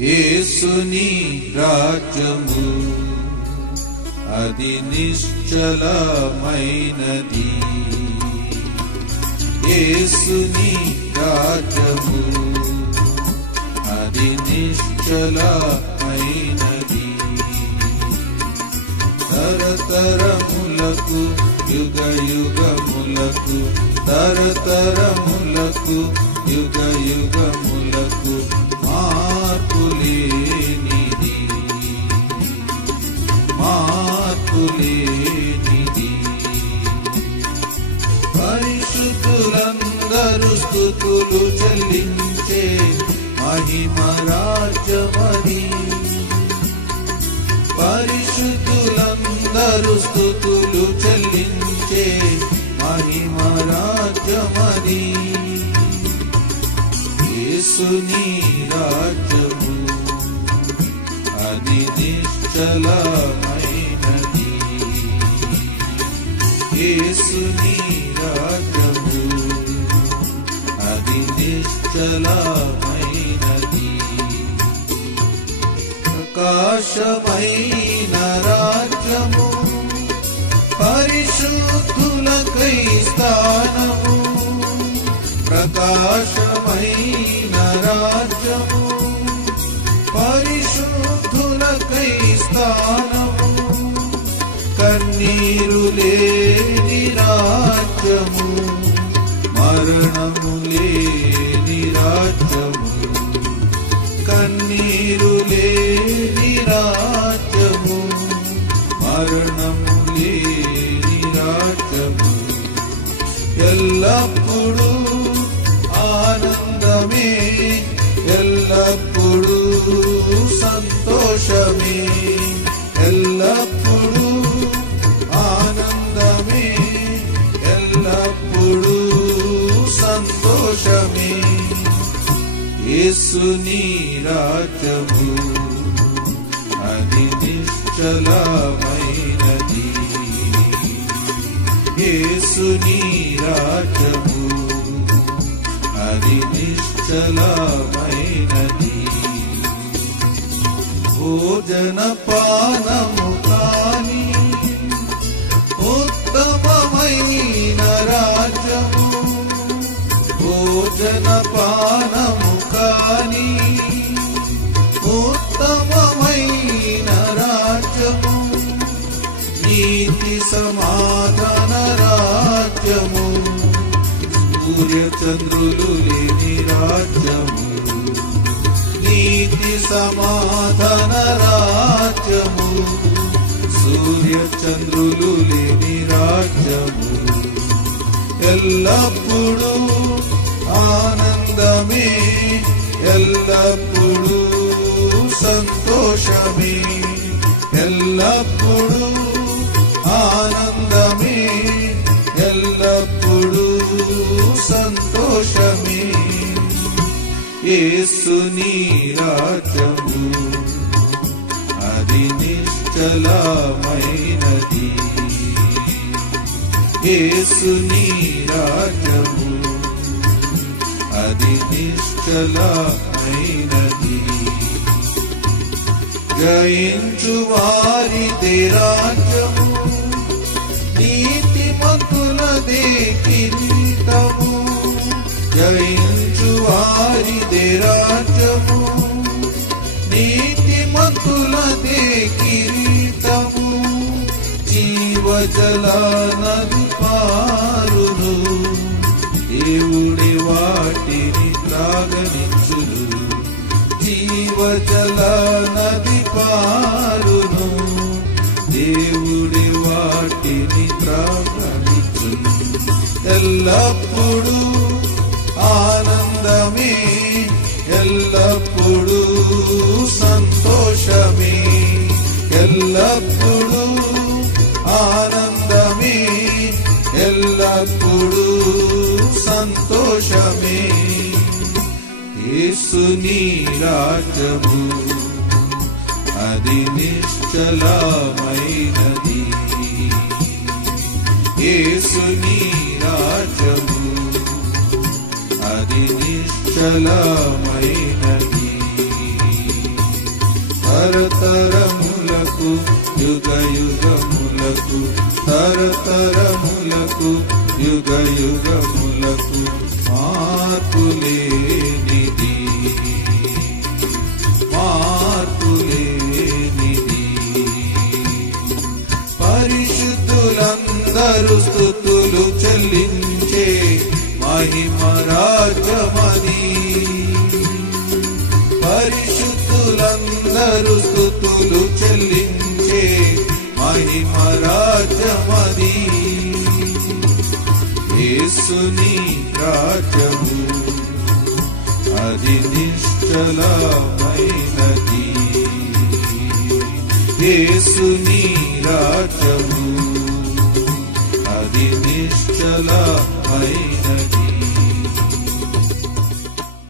యేసుని రాజ్యము అది నిశ్చలమైనది. యేసుని రాజ్యము అది నిశ్చలమైనది. తరతరములకు యుగ యుగములకు, తరతరములకు యుగ యుగములకు మార్పులేనిది, మార్పులేనిది. పరిశుద్ధులందరూ స్తుతులు చెల్లించే మహిమ రాజ్యమది. పరిశుద్ధులందరూ స్తుతులు చెల్లించే మహిమ రాజ్యమది. యేసుని రాజ్యము అది నిశ్చలమైనది. యేసుని రాజ్యము అది నిశ్చలమైనది. ప్రకాశమైన రాజ్యము, పరిశుద్ధులకై స్థానము. ప్రకాశమైన రాజ్యము, పరిశుద్ధులకై స్థానము. కన్నీరు లేని రాజ్యము, మరణము లేని రాజ్యము. కన్నీరు లేని రాజ్యము, మరణము లేని రాజ్యము. ఎల్లప్పుడూ ఆనందమే, ఎల్లప్పుడూ సంతోషమే. ఎల్లప్పుడూ ఆనందమే, ఎల్లప్పుడూ సంతోషమే. యేసుని రాజ్యము అది నిశ్చలమైనది. యేసుని రాజ్యము అది నిశ్చలమైనది. భోజన పానము కాని ఉత్తమమైన రాజ్యము. భోజన పానము కాని ఉత్తమమైన రాజ్యము. నీతి సమాధాన రాజ్యము, సూర్య చంద్రులు లేని రాజ్యము. నీతి సమాధాన రాజ్యము, సూర్య చంద్రులు లేని రాజ్యము. ఎల్లప్పుడూ ఆనందమే, ఎల్లప్పుడూ సంతోషమే. ఎల్లప్పుడూ ఆనందమే, ఎల్లప్పుడూ సంతోషమే. యేసుని రాజ్యము అది నిశ్చలమైనది. యేసుని రాజ్యము అది నిశ్చలమైనది. జయించు వారిదే రాజ్యము, నీతిమంతులదే కిరీటము. జయించు వారిదే రాజ్యము, నీతిమంతులదే కిరీటము. జీవజల నది పారును, దేవుడి వాటిని త్రాగనిచ్చును. జీవజల నది పారును, దేవుడి వాటిని త్రాగనిచ్చును. ఎల్లప్పుడూ ఆనందమే, ఎల్లప్పుడూ సంతోషమే. ఎల్లప్పుడూ ఆనందమే, ఎల్లప్పుడూ సంతోషమే. యేసుని రాజ్యము అది నిశ్చలమైనది. యేసుని రాజ్యము అది నిశ్చలమైనది. తరతరములకు యుగ యుగములకు మార్పులేనిది మార్పులేనిది. పరిశుద్ధులందరూ స్తుతులు చెల్లించే మహిమ రాజ్యమది. పరిశుద్ధులందరూ స్తుతులు చెల్లించే మహిమ రాజ్యమది. యేసుని రాజ్యము అది నిశ్చలమైనది. యేసుని రాజ్యము అది నిశ్చలమైనది.